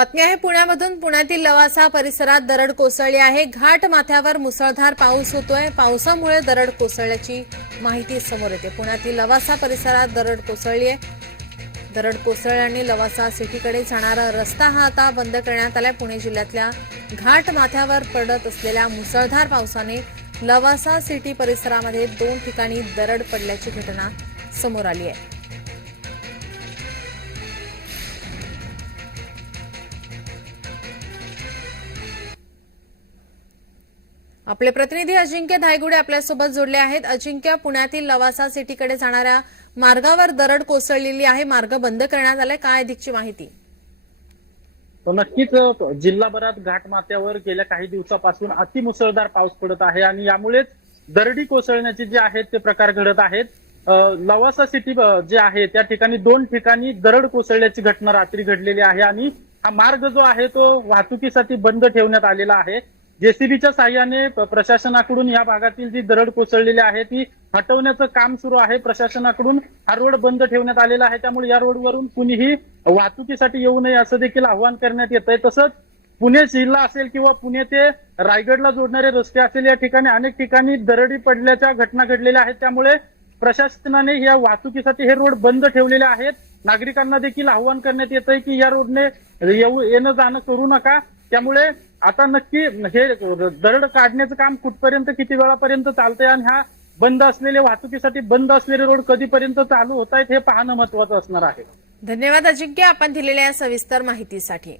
बातमी आहे पुण्यामधून पुण्यातील लवासा परिसरात दरड कोसळली आहे. घाट माथ्यावर मुसळधार पाऊस होतोय. पावसामुळे दरड कोसळल्याची माहिती समोर येते. पुण्यातील लवासा परिसरात दरड कोसळली आहे. दरड कोसळल्याने लवासा सिटीकडे जाणारा रस्ता हा आता बंद करण्यात आलाय. पुणे जिल्ह्यातल्या घाट माथ्यावर पडत असलेल्या मुसळधार पावसाने लवासा सिटी परिसरामध्ये दोन ठिकाणी दरड पडल्याची घटना समोर आली आहे. आपले प्रतिनिधी अजिंक्य धायगुडे आपल्यासोबत जोडले आहेत. अजिंक्य पुण्यातील लवासा सिटीकडे जाणाऱ्या मार्गावर दरड कोसळलेली आहे. मार्ग बंद करण्यात आलाय. काय अधिकची माहिती? नक्कीच जिल्हाभरात घाटमाथ्यावर गेल्या काही दिवसापासून अतिमुसळधार पाऊस पडत आहे आणि यामुळेच दरडी कोसळण्याचे जे आहेत ते प्रकार घडत आहेत. लवासा सिटी जे आहे त्या ठिकाणी दोन ठिकाणी दरड कोसळल्याची घटना रात्री घडलेली आहे आणि हा मार्ग जो आहे तो वाहतुकीसाठी बंद ठेवण्यात आलेला आहे. जेसीबीच्या साह्याने प्रशासनाकडून या भागातील जी दरड कोसळलेली आहे ती हटवण्याचं काम सुरू आहे. प्रशासनाकडून हा रोड बंद ठेवण्यात आलेला आहे. त्यामुळे या रोडवरून कुणीही वाहतुकीसाठी येऊ नये असं देखील आवाहन करण्यात येत आहे तसंच पुणे जिल्हा असेल किंवा पुणे ते रायगडला जोडणारे रस्ते असेल या ठिकाणी अनेक ठिकाणी दरडी पडल्याच्या घटना घडलेल्या आहेत. त्यामुळे प्रशासनाने या वाहतुकीसाठी हे रोड बंद ठेवलेले आहेत. नागरिकांना देखील आवाहन करण्यात येत आहे की या रोडने येऊ येणं जाणं करू नका. त्यामुळे आता नक्की हे दरड काढण्याचं काम कुठपर्यंत किती वेळापर्यंत चालतंय आणि हा बंद असलेले वाहतुकीसाठी बंद असलेले रोड कधीपर्यंत चालू होत आहेत हे पाहणं महत्वाचं असणार आहे. धन्यवाद अजिंक्य आपण दिलेल्या सविस्तर माहितीसाठी.